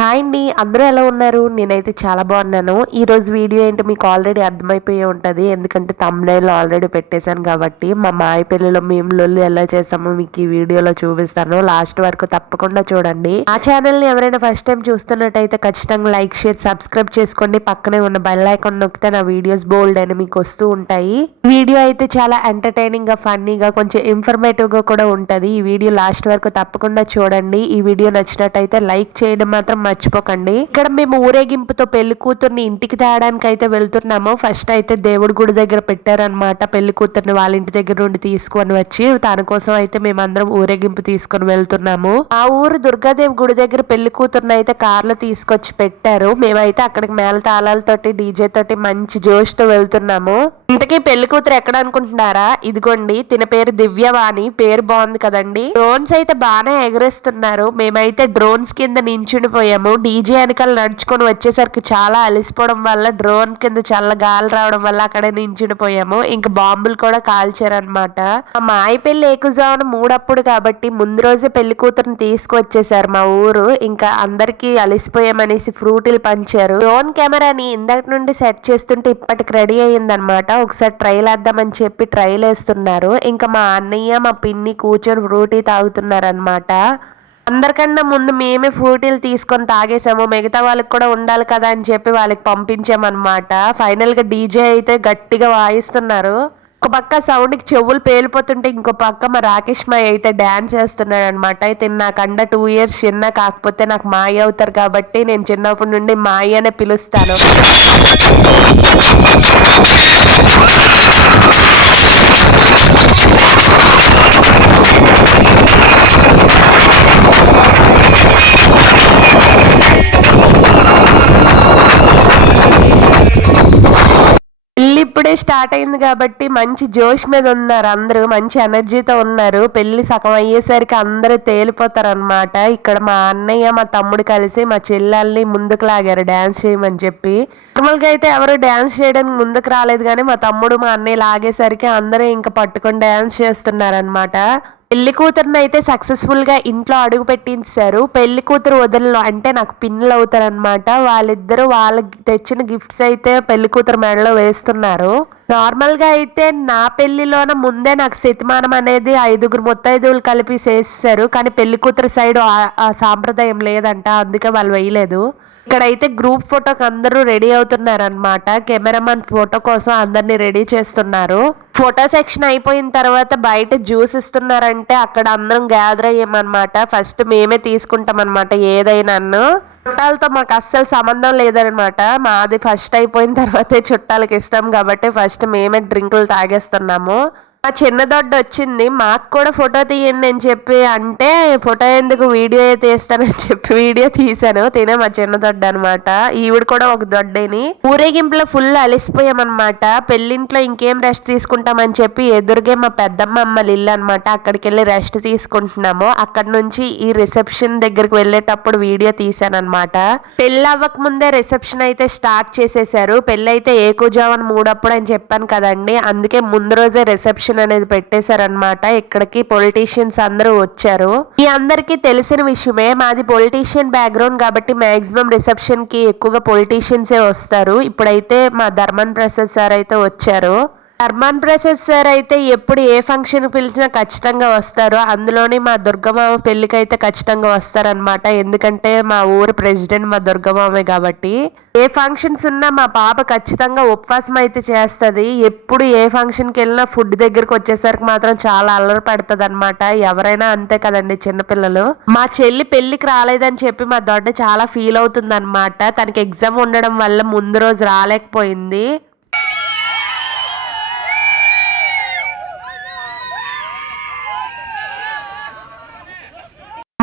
Hi అండి అందరూ ఎలా ఉన్నారు? నేనైతే చాలా బాగున్నాను. ఈరోజు వీడియో ఏంటో మీకు ఆల్రెడీ అర్థమైపోయి ఉంటుంది. ఎందుకంటే తమ్నైల్ ఆల్రెడీ పెట్టేశాను కాబట్టి మా మాయ పిల్లలు మేము లొల్లి ఎలా చేస్తామో మీకు ఈ వీడియోలో చూపిస్తాను. లాస్ట్ వరకు తప్పకుండా చూడండి. ఆ ఛానల్ని ఎవరైనా ఫస్ట్ టైం చూస్తున్నట్టయితే ఖచ్చితంగా లైక్ షేర్ సబ్స్క్రైబ్ చేసుకోండి. పక్కనే ఉన్న బెల్ ఐకాన్ నొక్కితే నా వీడియోస్ బోల్డ్ అని మీకు వస్తూ ఉంటాయి. వీడియో అయితే చాలా ఎంటర్టైనింగ్గా ఫన్నీగా కొంచెం ఇన్ఫర్మేటివ్గా కూడా ఉంటుంది. ఈ వీడియో లాస్ట్ వరకు తప్పకుండా చూడండి. ఈ వీడియో నచ్చినట్టయితే లైక్ చేయడం మాత్రం మర్చిపోకండి. ఇక్కడ మేము ఊరేగింపుతో పెళ్ళి కూతుర్ని ఇంటికి తేయడానికి అయితే వెళ్తున్నాము. ఫస్ట్ అయితే దేవుడి గుడి దగ్గర పెట్టారనమాట పెళ్ళి కూతుర్ని వాళ్ళ ఇంటి దగ్గర నుండి తీసుకొని వచ్చి తన కోసం అయితే మేమందరం ఊరేగింపు తీసుకొని వెళ్తున్నాము. ఆ ఊరు దుర్గాదేవి గుడి దగ్గర పెళ్ళి కూతుర్ని అయితే కార్లో తీసుకొచ్చి పెట్టారు. మేమైతే అక్కడికి మేళ తాళాలతోటి డీజే తోటి మంచి జోష్తో వెళ్తున్నాము. ఇంతకీ పెళ్ళి కూతురు ఎక్కడ అనుకుంటున్నారా? ఇదిగోండి తిన పేరు దివ్యవాణి. పేరు బాగుంది కదండి. డ్రోన్స్ అయితే బాగానే ఎగరేస్తున్నారు. మేమైతే డ్రోన్స్ కింద మేము డీజే వెనకాల నడుచుకొని వచ్చేసరికి చాలా అలిసిపోవడం వల్ల డ్రోన్ కింద చల్ల గాలి రావడం వల్ల అక్కడే నించుండిపోయాము. ఇంకా బాంబులు కూడా కాల్చారనమాట మా మాయ పెళ్ళి ఏకుజామున మూడప్పుడు కాబట్టి ముందు రోజే పెళ్ళి కూతురుని తీసుకువచ్చేసారు మా ఊరు. ఇంకా అందరికి అలిసిపోయామనేసి ఫ్రూటీలు పంచారు. డ్రోన్ కెమెరాని ఇందటి నుండి సెట్ చేస్తుంటే ఇప్పటికి రెడీ అయ్యిందనమాట ఒకసారి ట్రైల్ వేద్దామని చెప్పి ట్రైల్ వేస్తున్నారు. ఇంకా మా అన్నయ్య మా పిన్ని కూర్చొని ఫ్రూటీ తాగుతున్నారు అనమాట అందరికన్నా ముందు మేమే ఫ్రూటీలు తీసుకొని తాగేసాము. మిగతా వాళ్ళకి కూడా ఉండాలి కదా అని చెప్పి వాళ్ళకి పంపించామన్నమాట. ఫైనల్గా డీజే అయితే గట్టిగా వాయిస్తున్నారు. ఒక పక్క సౌండ్కి చెవులు పేలిపోతుంటే ఇంకో పక్క మా రాకేష్ మాయ అయితే డాన్స్ చేస్తున్నాడు అనమాట అయితే నాకండ టూ ఇయర్స్ చిన్న కాకపోతే నాకు మాయ అవుతారు కాబట్టి నేను చిన్నప్పటి నుండి మాయ అనే పిలుస్తాను. పెళ్ళి ఇప్పుడే స్టార్ట్ అయింది కాబట్టి మంచి జోష్ మీద ఉన్నారు అందరూ మంచి ఎనర్జీతో ఉన్నారు. పెళ్ళి సగం అయ్యేసరికి అందరూ తేలిపోతారు అనమాట ఇక్కడ మా అన్నయ్య మా తమ్ముడు కలిసి మా చెల్లెల్ని ముందుకు లాగారు డాన్స్ చేయమని చెప్పి. నార్మల్గా అయితే ఎవరు డాన్స్ చేయడానికి ముందుకు రాలేదు కానీ మా తమ్ముడు మా అన్నయ్య లాగేసరికి అందరూ ఇంకా పట్టుకొని డాన్స్ చేస్తున్నారు అనమాట పెళ్ళి కూతురుని అయితే సక్సెస్ఫుల్గా ఇంట్లో అడుగు పెట్టించారు. పెళ్ళి కూతురు వదలలో అంటే నాకు పిన్నులు అవుతారు అనమాట వాళ్ళిద్దరూ వాళ్ళకి తెచ్చిన గిఫ్ట్స్ అయితే పెళ్ళి కూతురు మెడలో వేస్తున్నారు. నార్మల్గా అయితే నా పెళ్ళిలోన ముందే నాకు శతిమానం అనేది ఐదుగురు ముత్తైదువులు కలిపి చేస్తారు కానీ పెళ్ళి కూతురు సైడ్ ఆ సాంప్రదాయం లేదంట. అందుకే వాళ్ళు వేయలేదు. ఇక్కడైతే గ్రూప్ ఫోటోకి అందరూ రెడీ అవుతున్నారనమాట కెమెరామన్ ఫోటో కోసం అందరినీ రెడీ చేస్తున్నారు. ఫోటో సెక్షన్ అయిపోయిన తర్వాత బయట జ్యూస్ ఇస్తున్నారంటే అక్కడ అందరం గ్యాదర్ అయ్యామన్నమాట. ఫస్ట్ మేమే తీసుకుంటాం అనమాట ఏదైనా చుట్టాలతో మాకు అస్సలు సంబంధం లేదనమాట మాది ఫస్ట్ అయిపోయిన తర్వాతే చుట్టాలకి ఇస్తాం కాబట్టి ఫస్ట్ మేమే డ్రింకులు తాగేస్తున్నాము. మా చిన్న దొడ్డ వచ్చింది మాకు కూడా ఫోటో తీయండి అని చెప్పి అంటే ఫోటో ఎందుకు వీడియో తీస్తానని చెప్పి వీడియో తీసాను తినే మా చిన్న దొడ్డ అనమాట ఈవిడ కూడా ఒక దొడ్డని. ఊరేగింపులో ఫుల్ అలసిపోయామన్నమాట. పెళ్ళింట్లో ఇంకేం రెస్ట్ తీసుకుంటామని చెప్పి ఎదురుగే మా పెద్దమ్మ అమ్మలు ఇల్లు అనమాట అక్కడికి వెళ్ళి రెస్ట్ తీసుకుంటున్నాము. అక్కడ నుంచి ఈ రిసెప్షన్ దగ్గరికి వెళ్ళేటప్పుడు వీడియో తీసాను అనమాట పెళ్ళి అవ్వక ముందే రిసెప్షన్ అయితే స్టార్ట్ చేసేసారు పెళ్ళి అయితే ఏకుజావన్ మూడప్పుడు అని చెప్పాను కదండి. అందుకే ముందు రోజే రిసెప్షన్ అనేది పెట్టేశారనమాట ఇక్కడికి పొలిటీషియన్స్ అందరూ వచ్చారు. ఈ అందరికీ తెలిసిన విషయమే మాది పొలిటీషియన్ బ్యాక్గ్రౌండ్ కాబట్టి మాక్సిమం రిసెప్షన్కి ఎక్కువగా పొలిటీషియన్సే వస్తారు. ఇప్పుడైతే మా ధర్మన్ ప్రసాద్ సార్ అయితే వచ్చారు. అర్మాన్ ప్రసాద్ సార్ అయితే ఎప్పుడు ఏ ఫంక్షన్ పిలిచినా ఖచ్చితంగా వస్తారు. అందులోని మా దుర్గమామ పెళ్ళికైతే అయితే ఖచ్చితంగా వస్తారనమాట ఎందుకంటే మా ఊరు ప్రెసిడెంట్ మా దుర్గమామే కాబట్టి. ఏ ఫంక్షన్స్ ఉన్నా మా పాప ఖచ్చితంగా ఉపవాసం అయితే చేస్తుంది. ఎప్పుడు ఏ ఫంక్షన్కి వెళ్ళినా ఫుడ్ దగ్గరకు వచ్చేసరికి మాత్రం చాలా అల్లరి పడుతుంది అనమాట ఎవరైనా అంతే కదండి చిన్నపిల్లలు. మా చెల్లి పెళ్ళికి రాలేదని చెప్పి మా దొడ్డ చాలా ఫీల్ అవుతుంది అనమాట తనకి ఎగ్జామ్ ఉండడం వల్ల ముందు రోజు రాలేకపోయింది.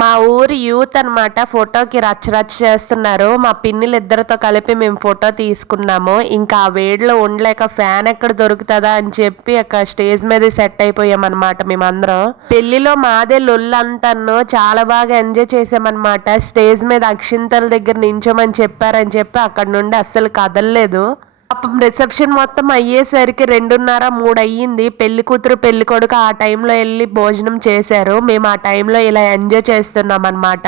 మా ఊరి యూత్ అన్నమాట ఫోటోకి రచ్చ రచ్చ చేస్తున్నారు. మా పిన్నిలు ఇద్దరితో కలిపి మేము ఫోటో తీసుకున్నాము. ఇంకా ఆ వేడిలో ఉండలేక ఫ్యాన్ ఎక్కడ దొరుకుతుందా అని చెప్పి అక్కడ స్టేజ్ మీద సెట్ అయిపోయామన్నమాట అనమాట మేమందరం. పెళ్ళిలో మాదే లొల్లంతాను చాలా బాగా ఎంజాయ్ చేసామన్నమాట. స్టేజ్ మీద అక్షింతల దగ్గర నించోమని చెప్పారని చెప్పి అక్కడ నుండి అస్సలు కదలలేదు. పాపం రిసెప్షన్ మొత్తం అయ్యేసరికి రెండున్నర మూడు అయ్యింది పెళ్ళి కూతురు పెళ్ళి కొడుకు ఆ టైంలో వెళ్ళి భోజనం చేశారు. మేము ఆ టైంలో ఇలా ఎంజాయ్ చేస్తున్నాం అనమాట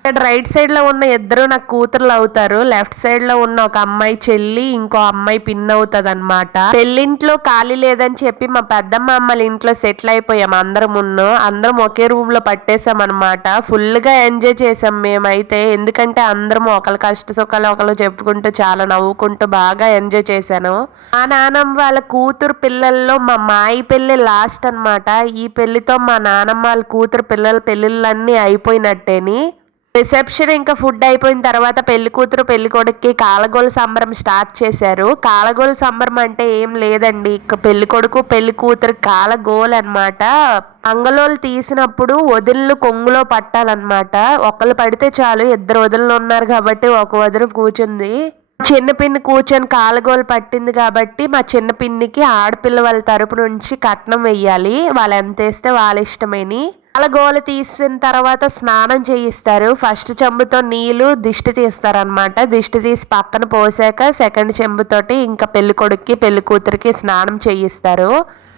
ఇక్కడ రైట్ సైడ్లో ఉన్న ఇద్దరు నాకు కూతుర్లు అవుతారు. లెఫ్ట్ సైడ్లో ఉన్న ఒక అమ్మాయి చెల్లి ఇంకో అమ్మాయి పిన్ అవుతుంది అనమాట పెళ్ళింట్లో ఖాళీ లేదని చెప్పి మా పెద్దమ్మ అమ్మల ఇంట్లో సెటిల్ అయిపోయాం అందరం ఉన్న అందరం ఒకే రూమ్లో పట్టేసాం అనమాట ఫుల్గా ఎంజాయ్ చేసాం మేమైతే. ఎందుకంటే అందరం ఒకరి కష్ట సుఖాలు ఒకరు చెప్పుకుంటూ చాలా నవ్వుకుంటూ బాగా ఎంజాయ్ చేశాను. మా నానమ్మ వాళ్ళ కూతురు పిల్లల్లో మా మాయి పెళ్ళి లాస్ట్ అన్నమాట. ఈ పెళ్ళితో మా నానమ్మ వాళ్ళ కూతురు పిల్లల పెళ్ళిళ్ళన్నీ అయిపోయినట్టేని. రిసెప్షన్ ఇంకా ఫుడ్ అయిపోయిన తర్వాత పెళ్ళి కూతురు పెళ్ళి కొడుక్కి కాలగోల సంబరం స్టార్ట్ చేశారు. కాలగోల సంబరం అంటే ఏం లేదండి. పెళ్ళి కొడుకు పెళ్ళి కూతురు కాలగోల్ అనమాట అంగలోలు తీసినప్పుడు వదిళ్ళు కొంగులో పట్టాలన్నమాట. ఒకళ్ళు పడితే చాలు ఇద్దరు వదిళ్ళు ఉన్నారు కాబట్టి ఒక వదిలి కూర్చుంది చిన్న పిన్ని కూర్చొని కాలగోలు పట్టింది కాబట్టి మా చిన్న పిన్నికి ఆడపిల్ల వాళ్ళ తరపు నుంచి కట్నం వెయ్యాలి. వాళ్ళు ఎంత వేస్తే వాళ్ళ ఇష్టమని. కాలగోల తీసిన తర్వాత స్నానం చేయిస్తారు. ఫస్ట్ చెంబుతో నీళ్ళు దిష్టి తీస్తారనమాట దిష్టి తీసి పక్కన పోసాక సెకండ్ చెంబుతోటి ఇంకా పెళ్ళి కొడుక్కి పెళ్ళి కూతురికి స్నానం చేయిస్తారు.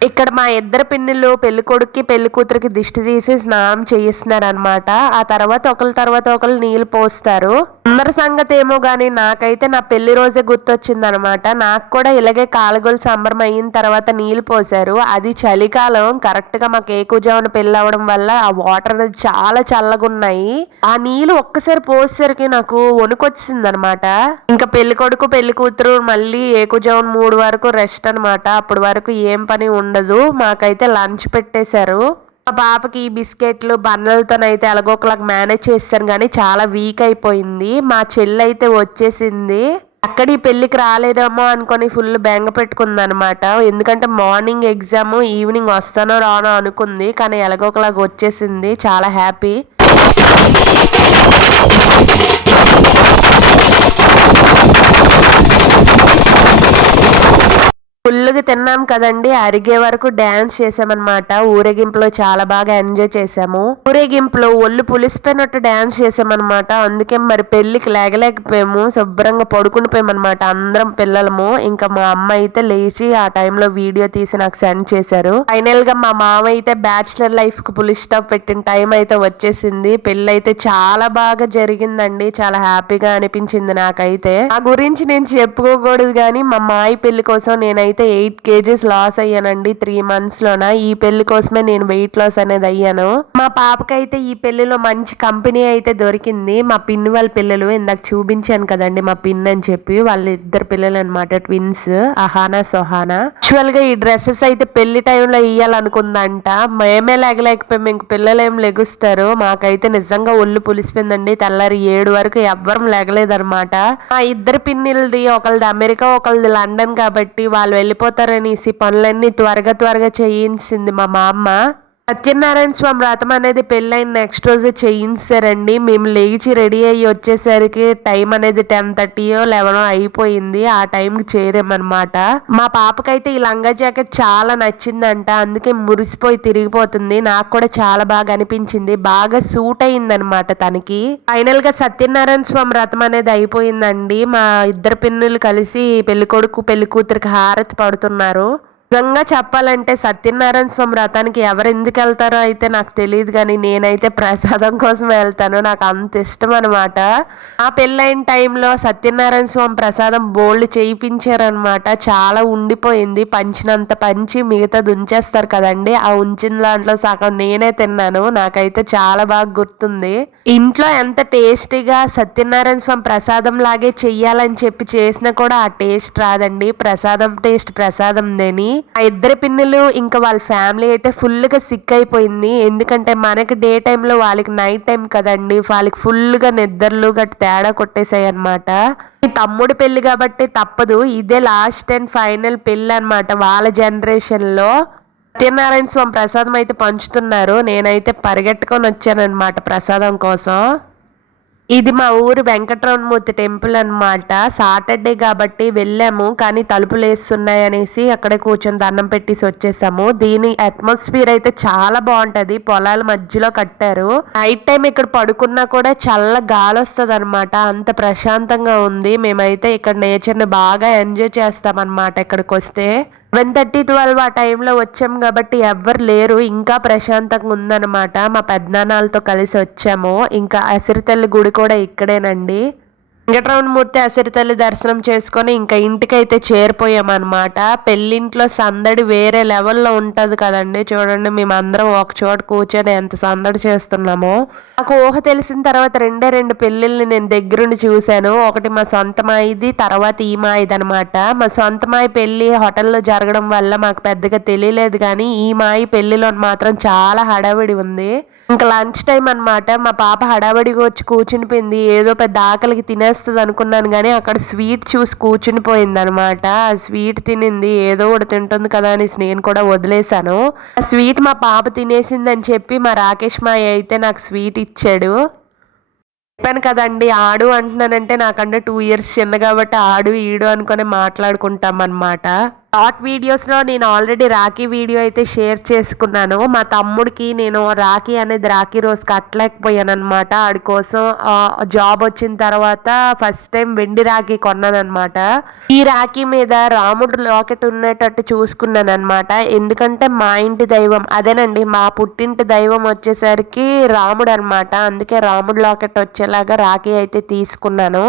ఇక్కడ మా ఇద్దరు పిన్నులు పెళ్ళి కొడుక్కి పెళ్ళి కూతురికి దిష్టి తీసి స్నానం చేయిస్తున్నారు అనమాట ఆ తర్వాత ఒకరి తర్వాత ఒకరు నీళ్ళు పోస్తారు. అందరి సంగతి ఏమో గానీ నాకైతే నా పెళ్ళి రోజే గుర్తొచ్చింది అనమాట నాకు కూడా ఇలాగే కాలగొలు సంబరం అయిన తర్వాత నీళ్ళు పోసారు అది చలికాలం. కరెక్ట్గా మాకు ఏకుజామున పెళ్ళి అవడం వల్ల ఆ వాటర్ అనేది చాలా చల్లగా ఉన్నాయి. ఆ నీళ్ళు ఒక్కసారి పోసేసరికి నాకు వణుకొచ్చింది అనమాట ఇంకా పెళ్ళి కొడుకు పెళ్ళి కూతురు మళ్ళీ ఏకుజామున మూడు వరకు రెస్ట్ అనమాట అప్పటి వరకు ఏం పని ఉండదు ఉండదు. మాకైతే లంచ్ పెట్టేశారు. మా పాపకి ఈ బిస్కెట్లు బన్నలతోనైతే ఎలాగోకలాగా మేనేజ్ చేస్తాను కానీ చాలా వీక్ అయిపోయింది. మా చెల్లి అయితే వచ్చేసింది. అక్కడ ఈ పెళ్ళికి రాలేదేమో అనుకొని ఫుల్ బెంగ పెట్టుకుంది అనమాట ఎందుకంటే మార్నింగ్ ఎగ్జామ్ ఈవినింగ్ వస్తానో రానో అనుకుంది. కానీ ఎలాగోకలాగా వచ్చేసింది. చాలా హ్యాపీ. ఫుల్గా తిన్నాం కదండి. అరిగే వరకు డాన్స్ చేసామన్నమాట. ఊరేగింపులో చాలా బాగా ఎంజాయ్ చేసాము. ఊరేగింపులో ఒళ్ళు పులిసిపోయినట్టు డాన్స్ చేసామన్నమాట. అందుకే మరి పెళ్ళికి లేగలేకపోయాము. శుభ్రంగా పడుకుని పోయామన్నమాట అందరం పిల్లలము. ఇంకా మా అమ్మ అయితే లేచి ఆ టైంలో వీడియో తీసి నాకు సెండ్ చేశారు. ఫైనల్గా మా మామ అయితే బ్యాచులర్ లైఫ్కు పులి స్టాప్ పెట్టిన టైం అయితే వచ్చేసింది. పెళ్ళి అయితే చాలా బాగా జరిగిందండి. చాలా హ్యాపీగా అనిపించింది నాకైతే. ఆ గురించి నేను చెప్పుకోకూడదు కానీ మా మాయి పెళ్ళి కోసం నేనైతే అయితే ఎయిట్ కేజీస్ లాస్ అయ్యానండి త్రీ మంత్స్ లోన ఈ పెళ్ళి కోసమే నేను వెయిట్ లాస్ అనేది అయ్యాను. మా పాపకైతే ఈ పెళ్ళిలో మంచి కంపెనీ అయితే దొరికింది. మా పిన్ని వాళ్ళ పిల్లలు ఇందాక చూపించాను కదండి మా పిన్ అని చెప్పి వాళ్ళ ఇద్దరు పిల్లలు అనమాట ట్విన్స్ అహానా సొహానా. యాక్చువల్గా ఈ డ్రెస్సెస్ అయితే పెళ్ళి టైంలో ఇయ్యాలనుకుందంట. మేమే లేగలేకపోయాం ఇంక పిల్లలు ఏం లెగుస్తారు. మాకైతే నిజంగా ఒళ్ళు పులిసిపోయిందండి. తెల్లారి ఏడు వరకు ఎవ్వరం లేగలేదన్నమాట. ఆ ఇద్దరు పిన్నిలది ఒకళ్ళది అమెరికా ఒకళ్ళది లండన్ కాబట్టి వాళ్ళు వెళ్ళిపోతారనేసి పనులన్నీ త్వరగా త్వరగా చేయించింది మా మా అమ్మ సత్యనారాయణ స్వామి వ్రతం అనేది పెళ్ళైన నెక్స్ట్ రోజే చేయించారండి. మేము లేచి రెడీ అయ్యి వచ్చేసరికి టైం అనేది టెన్ థర్టీయో లెవెనో అయిపోయింది. ఆ టైంకి చేరామన్నమాట. మా పాపకైతే ఈ లంగా జాకెట్ చాలా నచ్చిందంట. అందుకే మురిసిపోయి తిరిగిపోతుంది. నాకు కూడా చాలా బాగా అనిపించింది. బాగా సూట్ అయిందనమాట తనకి. ఫైనల్గా సత్యనారాయణ స్వామి వ్రతం అనేది అయిపోయిందండి. మా ఇద్దరు పిన్నులు కలిసి పెళ్ళి కొడుకు పెళ్ళి కూతురికి హారతి పడుతున్నారు. నిజంగా చెప్పాలంటే సత్యనారాయణ స్వామి వ్రతానికి ఎవరు ఎందుకు వెళ్తారో అయితే నాకు తెలియదు కానీ నేనైతే ప్రసాదం కోసం వెళ్తాను. నాకు అంత ఇష్టం అనమాట ఆ పెళ్ళైన టైంలో సత్యనారాయణ స్వామి ప్రసాదం బోల్డ్ చేయించారనమాట చాలా ఉండిపోయింది. పంచినంత పంచి మిగతాది ఉంచేస్తారు కదండి. ఆ ఉంచిన దాంట్లో సగం నేనే తిన్నాను. నాకైతే చాలా బాగా గుర్తుంది. ఇంట్లో ఎంత టేస్టీగా సత్యనారాయణ స్వామి ప్రసాదం లాగే చెయ్యాలని చెప్పి చేసినా కూడా ఆ టేస్ట్ రాదండి. ప్రసాదం టేస్ట్ ప్రసాదం దేని ఆ ఇద్దరు పిన్నులు ఇంకా వాళ్ళ ఫ్యామిలీ అయితే ఫుల్గా సిక్ అయిపోయింది. ఎందుకంటే మనకి డే టైంలో వాళ్ళకి నైట్ టైం కదండి. వాళ్ళకి ఫుల్గా నిద్రలు గట్టి తేడా కొట్టేసాయి అనమాట తమ్ముడు పెళ్ళి కాబట్టి తప్పదు. ఇదే లాస్ట్ అండ్ ఫైనల్ పెళ్ళి అనమాట వాళ్ళ జనరేషన్లో. సత్యనారాయణ స్వామి ప్రసాదం అయితే పంచుతున్నారు. నేనైతే పరిగెట్టుకొని వచ్చానమాట ప్రసాదం కోసం. ఇది మా ఊరు వెంకటరమణమూర్తి టెంపుల్ అనమాట సాటర్డే కాబట్టి వెళ్ళాము కానీ తలుపులు వేస్తున్నాయి అనేసి అక్కడే కూర్చొని దండం పెట్టేసి వచ్చేసాము. దీని అట్మాస్ఫియర్ అయితే చాలా బాగుంటది పొలాల మధ్యలో కట్టారు. నైట్ టైం ఇక్కడ పడుకున్నా కూడా చల్ల గాలి వస్తుంది అనమాట అంత ప్రశాంతంగా ఉంది. మేమైతే ఇక్కడ నేచర్ని బాగా ఎంజాయ్ చేస్తాం అనమాట ఇక్కడికి వస్తే వన్ థర్టీ ట్వెల్వ్ ఆ టైంలో వచ్చాం కాబట్టి ఎవ్వరు లేరు. ఇంకా ప్రశాంతంగా ఉందన్నమాట. మా పెద్దనాన్నలతో కలిసి వచ్చాము. ఇంకా అసిరితల్లి గుడి కూడా ఇక్కడేనండి. వెంకటరమణమూర్తి అసిరితల్లి దర్శనం చేసుకొని ఇంకా ఇంటికైతే చేరిపోయామన్నమాట. పెళ్ళింట్లో సందడి వేరే లెవెల్లో ఉంటుంది కదండి. చూడండి మేము అందరం ఒక చోట కూర్చొని ఎంత సందడి చేస్తున్నామో. నాకు ఊహ తెలిసిన తర్వాత రెండే రెండు పెళ్ళిళ్ళని నేను దగ్గరుండి చూశాను. ఒకటి మా సొంత మాయిది తర్వాత ఈ మాయిది అనమాట మా సొంత మాయి పెళ్ళి హోటల్లో జరగడం వల్ల మాకు పెద్దగా తెలియలేదు కానీ ఈ మాయి పెళ్ళిలో మాత్రం చాలా హడావిడి ఉంది. ఇంకా లంచ్ టైం అనమాట మా పాప హడావడిగా వచ్చి కూర్చునిపోయింది. ఏదో పెద్ద ఆకలికి తినేస్తుంది అనుకున్నాను కానీ అక్కడ స్వీట్ చూసి కూర్చునిపోయింది అనమాట ఆ స్వీట్ తినింది. ఏదో ఒకటి తింటుంది కదా అనేసి నేను కూడా వదిలేశాను. ఆ స్వీట్ మా పాప తినేసిందని చెప్పి మా రాకేష్ మాయ అయితే నాకు స్వీట్ ఇచ్చాడు. చెప్పాను కదండి ఆడు అంటున్నానంటే నాకంటే టూ ఇయర్స్ చిన్న కాబట్టి ఆడు ఈడు అనుకొని మాట్లాడుకుంటాం అన్నమాట షార్ట్ వీడియోస్లో నేను ఆల్రెడీ రాఖీ వీడియో అయితే షేర్ చేసుకున్నాను. మా తమ్ముడికి నేను రాఖీ అనేది రాఖీ రోజు కట్టలేకపోయాను అనమాట ఆడి కోసం జాబ్ వచ్చిన తర్వాత ఫస్ట్ టైం వెండి రాఖీ కొన్నాను అనమాట ఈ రాఖీ మీద రాముడు లాకెట్ ఉండేటట్టు చూసుకున్నాను అనమాట ఎందుకంటే మా ఇంటి దైవం అదేనండి మా పుట్టింటి దైవం వచ్చేసరికి రాముడు అనమాట అందుకే రాముడు లాకెట్ వచ్చేలాగా రాఖీ అయితే తీసుకున్నాను.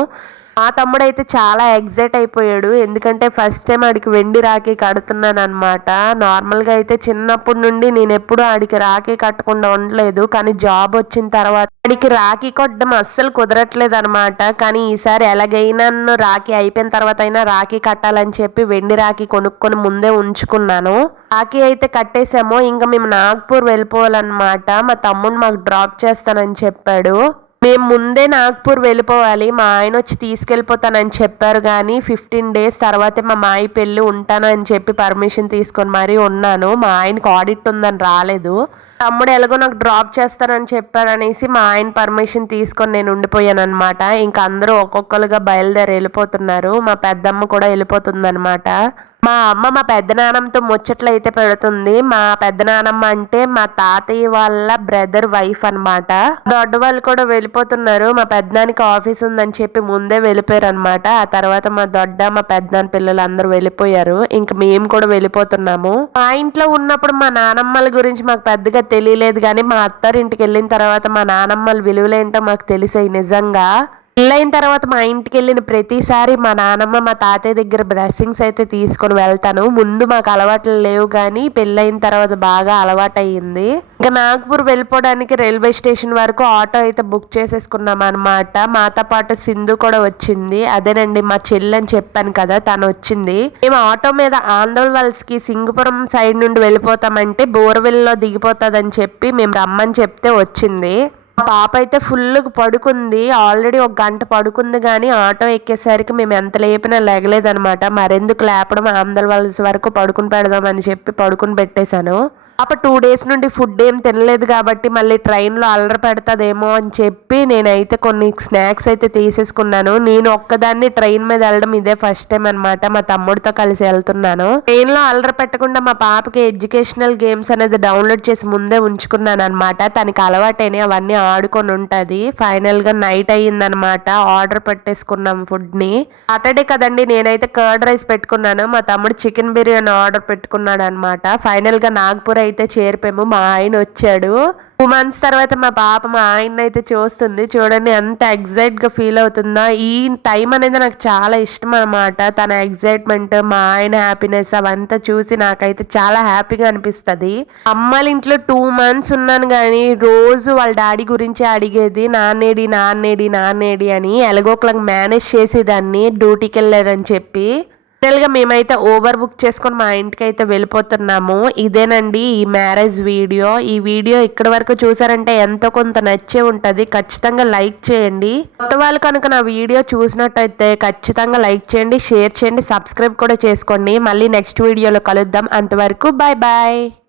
మా తమ్ముడు అయితే చాలా ఎగ్జైట్ అయిపోయాడు. ఎందుకంటే ఫస్ట్ టైం ఆడికి వెండి రాఖీ కడుతున్నాను అనమాట నార్మల్గా అయితే చిన్నప్పటి నుండి నేను ఎప్పుడూ ఆడికి రాఖీ కట్టకుండా ఉండలేదు. కానీ జాబ్ వచ్చిన తర్వాత ఆడికి రాఖీ కొట్టడం అస్సలు కుదరట్లేదు అనమాట కానీ ఈసారి ఎలాగైనా రాఖీ అయిపోయిన తర్వాత అయినా రాఖీ కట్టాలని చెప్పి వెండి రాఖీ కొనుక్కొని ముందే ఉంచుకున్నాను. రాఖీ అయితే కట్టేసాము. ఇంకా మేము నాగ్పూర్ వెళ్ళిపోవాలన్నమాట. మా తమ్ముడు మాకు డ్రాప్ చేస్తానని చెప్పాడు. మేము ముందే నాగ్పూర్ వెళ్ళిపోవాలి మా ఆయన వచ్చి తీసుకెళ్ళిపోతానని చెప్పారు కానీ ఫిఫ్టీన్ డేస్ తర్వాతే మా మాయి పెళ్ళి ఉంటాను అని చెప్పి పర్మిషన్ తీసుకొని మరీ ఉన్నాను. మా ఆయనకు ఆడిట్ ఉందని రాలేదు. తమ్ముడు ఎలాగో నాకు డ్రాప్ చేస్తానని చెప్పారనేసి మా ఆయన పర్మిషన్ తీసుకొని నేను ఉండిపోయాను అనమాట ఇంకా అందరూ ఒక్కొక్కరుగా బయలుదేరి వెళ్ళిపోతున్నారు. మా పెద్దమ్మ కూడా వెళ్ళిపోతుందనమాట మా అమ్మ మా పెద్దనాన్నమ్మతో ముచ్చట్లు అయితే పెడుతుంది. మా పెద్దనాన్నమ్మ అంటే మా తాతయ్య వాళ్ళ బ్రదర్ వైఫ్ అనమాట దొడ్డ వాళ్ళు కూడా వెళ్ళిపోతున్నారు. మా పెద్దనానికి ఆఫీస్ ఉందని చెప్పి ముందే వెళ్ళిపోయారు అనమాట ఆ తర్వాత మా దొడ్డ మా పెద్దనాన్న పిల్లలు అందరూ వెళ్ళిపోయారు. ఇంకా మేము కూడా వెళ్ళిపోతున్నాము. మా ఇంట్లో ఉన్నప్పుడు మా నానమ్మల గురించి మాకు పెద్దగా తెలియలేదు కానీ మా అత్తారింటికి వెళ్ళిన తర్వాత మా నానమ్మల విలువలేంటో మాకు తెలిసాయి నిజంగా. పెళ్ళైన తర్వాత మా ఇంటికి వెళ్ళిన ప్రతిసారి మా నానమ్మ మా తాతయ్య దగ్గర బ్లెస్సింగ్స్ అయితే తీసుకొని వెళ్తాను. ముందు మాకు అలవాట్లు లేవు కానీ పెళ్ళైన తర్వాత బాగా అలవాటు అయ్యింది ఇంకా నాగ్పూర్ వెళ్ళిపోవడానికి రైల్వే స్టేషన్ వరకు ఆటో అయితే బుక్ చేసేసుకున్నాం అనమాట మాతో పాటు సింధు కూడా వచ్చింది. అదేనండి మా చెల్లి అని చెప్పాను కదా తను వచ్చింది. మేము ఆటో మీద ఆంధ్రవల్స్ సింగపురం సైడ్ నుండి వెళ్ళిపోతామంటే బోర్వెల్లో దిగిపోతుందని చెప్పి మేము రమ్మని చెప్తే వచ్చింది. పాప అయితే ఫుల్ పడుకుంది. ఆల్రెడీ ఒక గంట పడుకుంది కానీ ఆటో ఎక్కేసరికి మేము ఎంత లేపినా లేగలేదనమాట. మరెందుకు లేపడం ఆంధ్ర వలస వరకు పడుకుని పెడదామని చెప్పి పడుకుని పెట్టేశాను. పాప టూ డేస్ నుండి ఫుడ్ ఏం తినలేదు కాబట్టి మళ్ళీ ట్రైన్లో అల్లరి పెడతాదేమో అని చెప్పి నేనైతే కొన్ని స్నాక్స్ అయితే తీసేసుకున్నాను. నేను ఒక్కదాన్ని ట్రైన్ మీద వెళ్ళడం ఇదే ఫస్ట్ టైం అనమాట మా తమ్ముడితో కలిసి వెళ్తున్నాను. ట్రైన్లో అల్లరి పెట్టకుండా మా పాపకి ఎడ్యుకేషనల్ గేమ్స్ అనేది డౌన్లోడ్ చేసి ముందే ఉంచుకున్నాను అనమాట తనకి అలవాటైన అవన్నీ ఆడుకొని ఉంటుంది. ఫైనల్గా నైట్ అయ్యిందనమాట ఆర్డర్ పెట్టేసుకున్నాం ఫుడ్ని సాటర్డే కదండి నేనైతే కర్డ్ రైస్ పెట్టుకున్నాను. మా తమ్ముడు చికెన్ బిర్యానీ ఆర్డర్ పెట్టుకున్నాడు అనమాట ఫైనల్గా నాగ్పూర్ అయితే చేరిపోయాము. మా ఆయన వచ్చాడు. టూ మంత్స్ తర్వాత మా పాప మా ఆయన అయితే చూస్తుంది. చూడండి ఎంత ఎగ్జైట్గా ఫీల్ అవుతుందో. ఈ టైం అనేది నాకు చాలా ఇష్టం అనమాట తన ఎగ్జైట్మెంట్ మా ఆయన హ్యాపీనెస్ అవంతా చూసి నాకైతే చాలా హ్యాపీగా అనిపిస్తుంది. అమ్మాయిల ఇంట్లో టూ మంత్స్ ఉన్నాను కానీ రోజు వాళ్ళ డాడీ గురించి అడిగేది నాన్నేడి నాన్నేడి నాన్నేడి అని ఎలాగోకలాగా మేనేజ్ చేసేదాన్ని డ్యూటీకి వెళ్ళారని చెప్పి. గా మేమైతే ఓవర్ బుక్ చేసుకొని మా ఇంటికి అయితే వెళ్ళిపోతున్నాము. ఇదేనండి ఈ మ్యారేజ్ వీడియో ఈ వీడియో ఇక్కడ వరకు చూసారంటే ఎంతో కొంత నచ్చే ఉంటుంది. ఖచ్చితంగా లైక్ చేయండి. కొత్త వాళ్ళు కనుక నా వీడియో చూసినట్టయితే ఖచ్చితంగా లైక్ చేయండి షేర్ చేయండి సబ్స్క్రైబ్ కూడా చేసుకోండి. మళ్ళీ నెక్స్ట్ వీడియోలో కలుద్దాం. అంతవరకు బాయ్ బాయ్